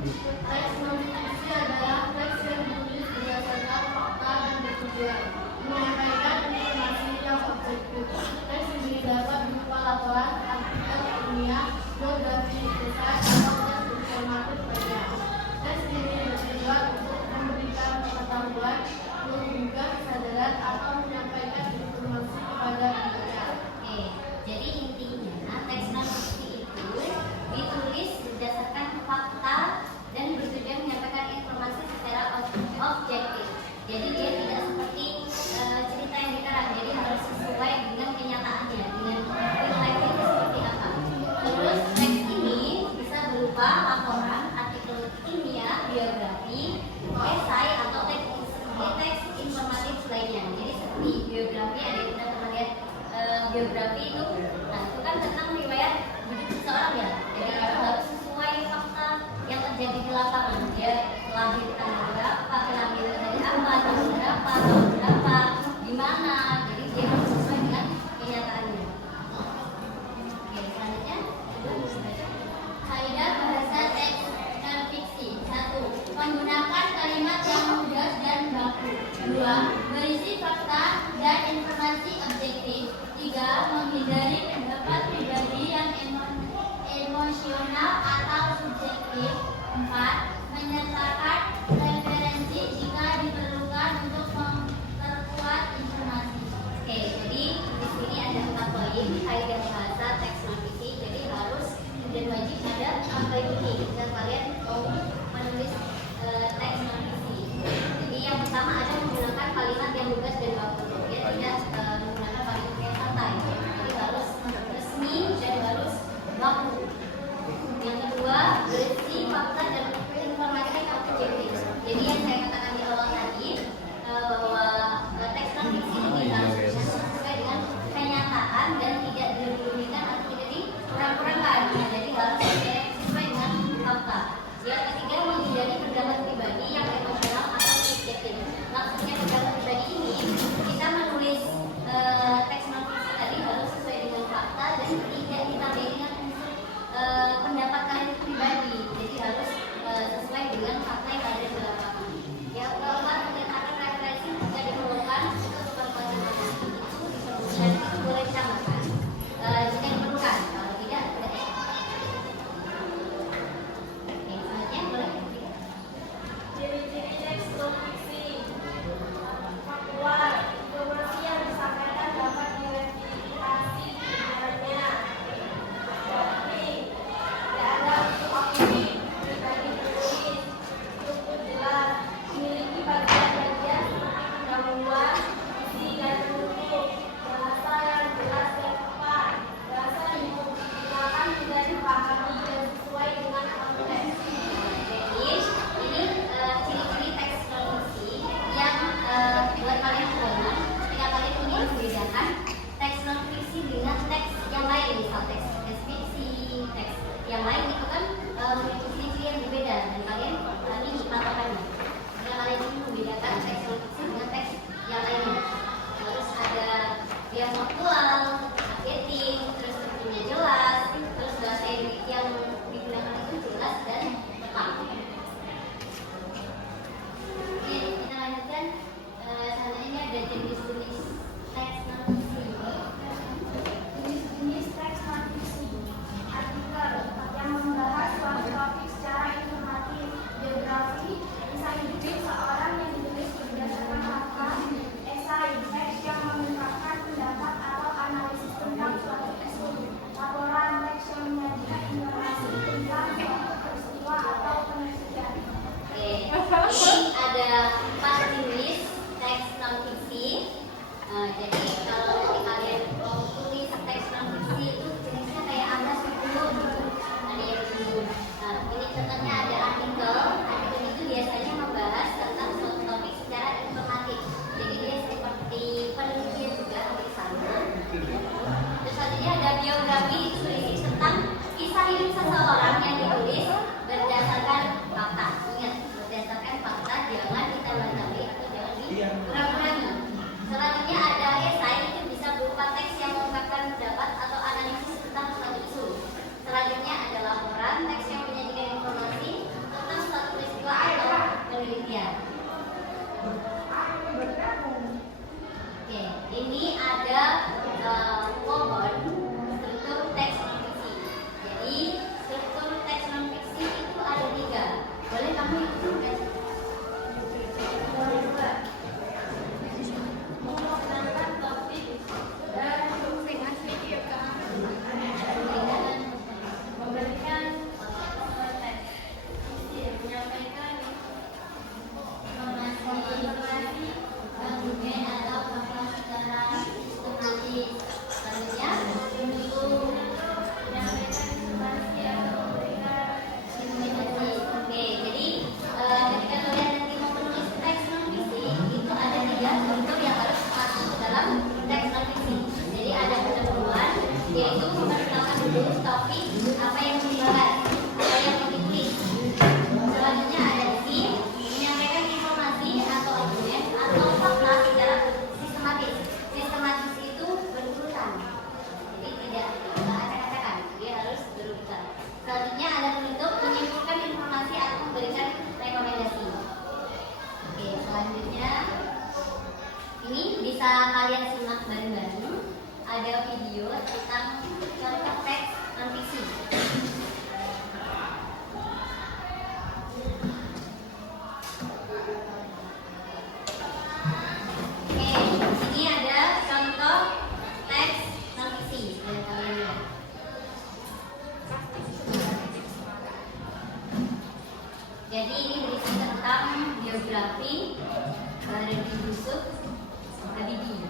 Teks non-fiksi adalah teks yang ditulis berdasarkan fakta dan bertujuan menyampaikan informasi yang objektif. Teks ini dapat berupa laporan, artikel ilmiah, biografi, esai, atau teks informatif lainnya. Teks ini bertujuan untuk memberikan pengetahuan, menggugah kesadaran, atau menyampaikan informasi kepada pembaca. Jadi intinya teks non-fiksi itu ditulis berdasarkan fakta dan bertujuan menyampaikan informasi secara objektif. Jadi dia tidak seperti cerita yang dikarang, jadi harus sesuai dengan kenyataannya, dengan real life itu seperti apa. Terus teks ini bisa berupa laporan, artikel ilmiah, biografi, esai, atau teks informatif lainnya. Jadi seperti biografi, ada kita pernah lihat biografi itu, nah itu kan tentang riwayat hidup seseorang ya. Jadi itu harus sesuai fakta yang terjadi di lapangan. Dia lahir tanggal berapa, kelahiran dari apa, tahun berapa, di mana. Jadi dia harus sesuai dengan kenyataannya. Oke, selanjutnya kaidah bahasa teks non-fiksi. 1. Menggunakan kalimat yang mudah dan baku. 2. Berisi fakta dan informasi objektif. 3. Menghindari pendapat pribadi yang emosional atau subjektif. 4. Menyertakan referensi jika diperlukan untuk memperkuat informasi. Oke, jadi di sini ada 4 poin kaidah bahasa teks non-fiksi. Jadi harus dan wajib ada 4 poin ini jika kalian mau menulis teks non-fiksi. Jadi yang pertama ada menggunakan kalimat yang lugas dan baku. Ya, tidak menggunakan kalimat yang santai. Jadi harus resmi dan harus baku. Yang kedua, berisi fakta dan informasi yang objektif. Jadi yang saya katakan di awal tadi bahwa teks non-fiksi ini harus sesuai dengan kenyataan dan tidak dilebih-lebihkan atau tidak dikurang-kurangkan. Jadi harus sesuai dengan fakta. Yang ketiga, menghindari pendapat pribadi yang emosional atau subjektif. Maksudnya pendapat pribadi ini kita menulis teks non-fiksi tadi harus sesuai dengan fakta dan tidak ditambahi dengan unsur pendapat kalian pribadi. Jadi harus sesuai dengan fakta yang ada di lapangan. Yang keempat, menyertakan referensi jika diperlukan untuk memperkuat informasi. Dan itu boleh ditambahkan jika diperlukan. Kalau tidak, tidak. Oke, selanjutnya boleh. Ciri-ciri teks non-fiksi. Faktual, informasi yang disampaikan dapat diverifikasi kebenarannya. Berarti tidak ada unsur opini, pribadi tertulis, struktur jelas, memiliki bagian-bagian seperti pendahuluan, isi dan penutup, bahasa yang jelas dan tepat, bahasa yang digunakan tidak dipahami dan sesuai dengan konteks. Jadi ini ciri-ciri teks non-fiksi yang buat kalian pedoman ketika kalian ingin membedakan teks non-fiksi dengan teks yang lain, misal teks fiksi, teks yang lain itu kan memiliki ciri-ciri yang berbeda dan kalian ini patokannya. Jika kalian ingin membedakan teks non-fiksi dengan teks yang lainnya, harus ada yang faktual, marketing, terus bentuknya jelas, terus bahasa yang digunakan itu jelas dan tepat. Oke, kita lanjutkan. Selanjutnya ini ada jenis-jenis teks non-fiksi. Jenis teks non-fiksi. Artikel yang membahas suatu topik secara informatif, biografi, kisah hidup seorang yang ditulis berdasarkan fakta, esai, teks yang mengungkapkan pendapat atau analisis tentang suatu isu, laporan, teks yang menyajikan informasi tentang suatu peristiwa atau penelitian. Oke, ini ada 4 jenis teks non-fiksi. Jadi kalau nanti kalian mau tulis teks non-fiksi itu jenisnya kayak ada 10 gitu. Ada yang 10. Nah, ini contohnya ada artikel. Artikel itu biasanya membahas tentang suatu topik secara informatif. Jadi dia seperti penelitian juga hampir sama. Terus selanjutnya ada biografi, itu berisi tentang kisah hidup seseorang yang ditulis berdasarkan fakta. Ingat, berdasarkan fakta, jangan kita bantah atau jangan dikurang-kurangi. Selanjutnya ada esai, itu bisa berupa teks yang mengungkapkan pendapat atau analisis tentang suatu isu. Selanjutnya ada laporan, teks yang menyajikan informasi. Jadi ini berisi tentang biografi Refdi Yusuf Habibie.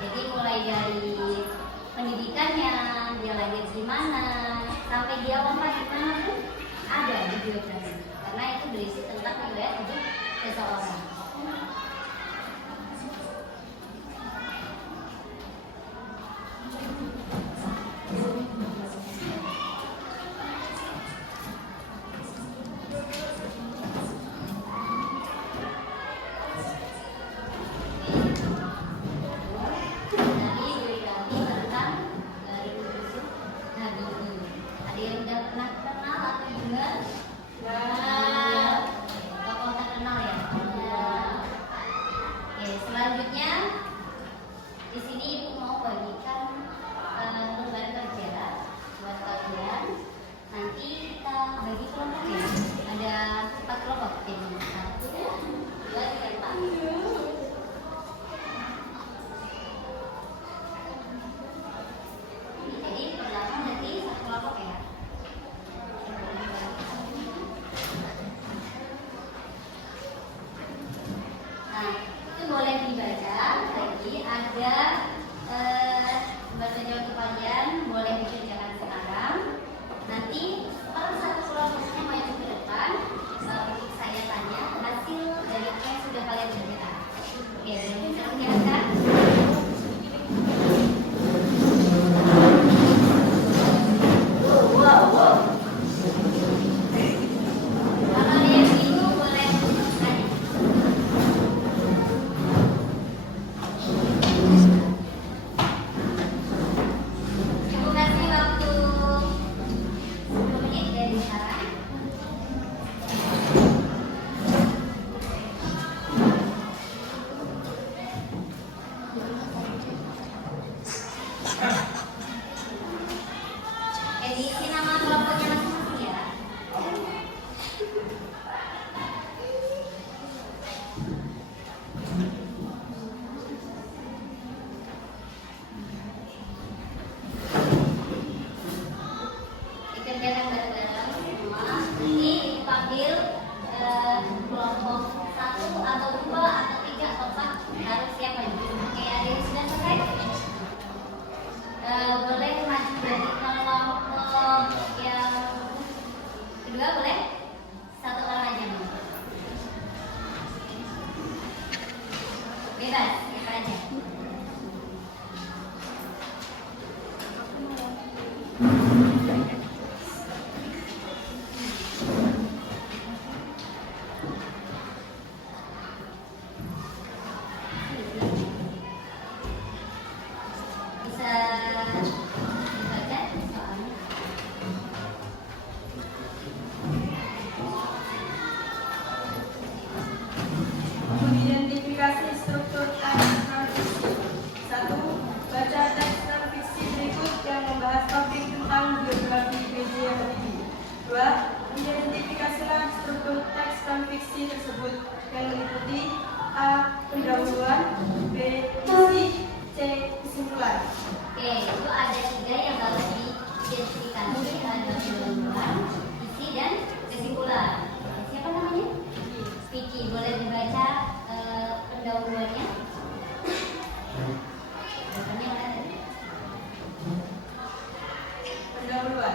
Jadi mulai dari pendidikannya, dia lahir di mana, sampai dia wafat di mana pun ada di biografi. Karena itu berisi tentang riwayat hidup seseorang. Selanjutnya di sini Ibu mau bagikan lembar kerja buat kalian. Nanti kita bagi kelompok ya. Ada 4 kelompok. Jadi 1, 2, 3, 4. Jadi pertama nanti 1 kelompok ya. Nah, itu boleh dibaca lagi. Ada bahasa Jawa untuk kalian boleh dikerjakan sekarang. Nanti per 1 kelompoknya maju ke depan. Saya tanya hasil dari apa yang sudah kalian kerjakan. Oke, bisa dikerjakan. Kalau ada yang bingung boleh tanya. Ibu kasih waktu 10 menit dari sekarang. Isi nama kelompoknya masing-masing ya. Dikerjakan bareng-bareng semua. Ini panggil kelompok 1 atau 2 atau 3 atau 4 harus siap aja. Oke, ada yang sudah selesai? Boleh maju dari kelompok yang kedua, boleh? 1 orang aja. Bebas, siapa aja. Bisa dibaca soalnya. Mengidentifikasi struktur teks non-fiksi. 1. Baca teks non-fiksi berikut yang membahas topik tentang biografi B.J. Habibie. 2. Identifikasilah struktur teks non-fiksi tersebut yang meliputi A. Pendahuluan, B. Isi, C. Kesimpulan. Oke, itu ada 3 yang harus diidentifikasi. Ada pendahuluan, isi, dan kesimpulan. Siapa namanya? Vicky. Boleh dibaca pendahuluannya? Pendahuluan.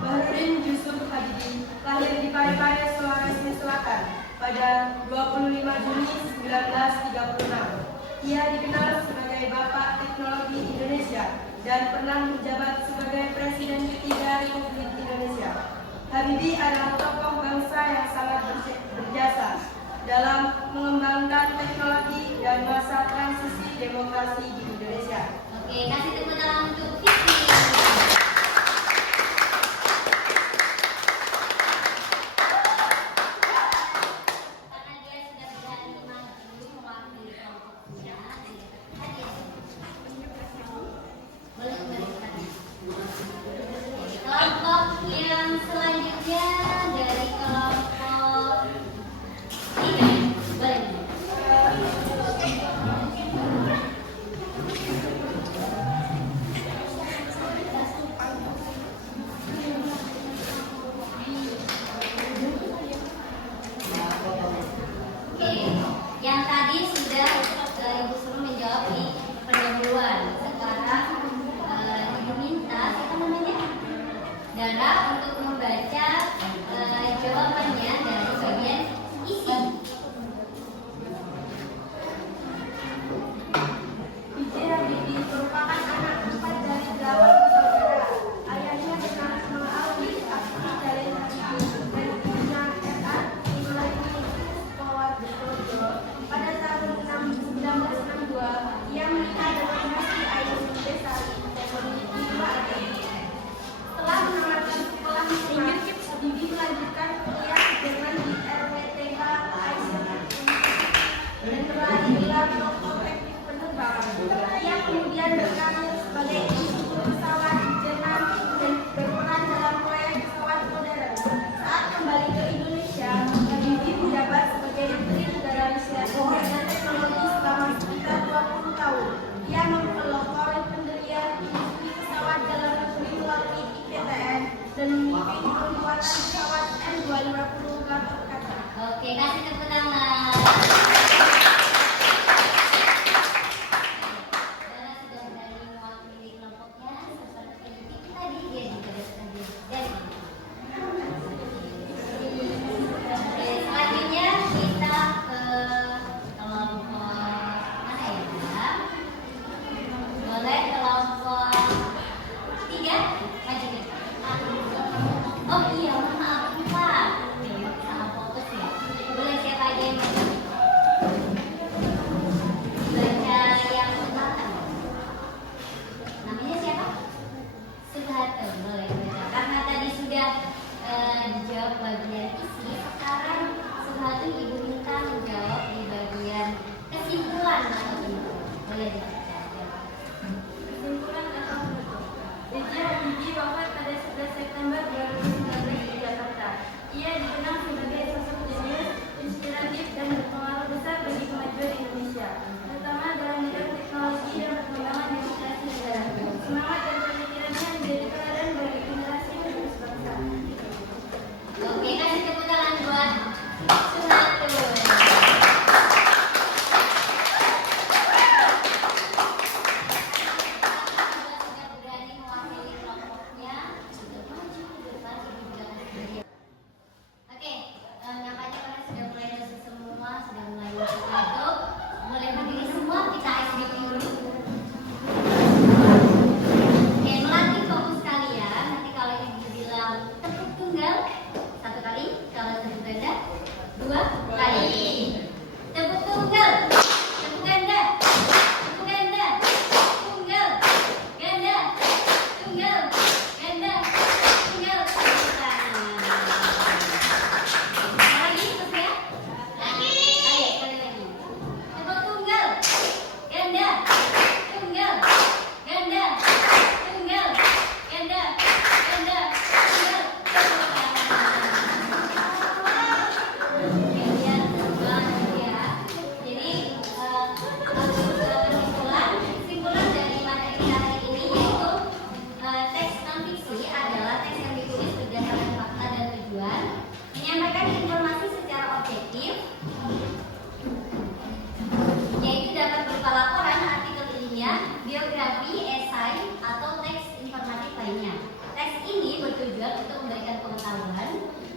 Bahrudin Yusuf Habibie lahir di Parepare, Sulawesi Selatan pada 25 Juni 1936. Ia dikenal sebagai Bapak Teknologi Indonesia dan pernah menjabat sebagai Presiden ketiga Republik Indonesia. Habibie adalah tokoh bangsa yang sangat berjasa dalam mengembangkan teknologi dan masa transisi demokrasi di Indonesia. Oke, kasih tepuk tangan untuk Vicky. Karena dia sudah berani maju mewakili kelompoknya. Boleh. Kelompok yang selanjutnya dari kelompok 3. Boleh.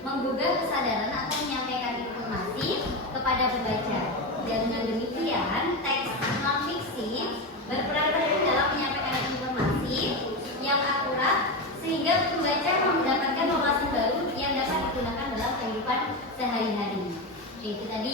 menggugah kesadaran atau menyampaikan informasi kepada pembaca. Dengan demikian, teks non-fiksi berperan penting dalam menyampaikan informasi yang akurat sehingga pembaca mendapatkan wawasan baru yang dapat digunakan dalam kehidupan sehari-hari. Oke, itu tadi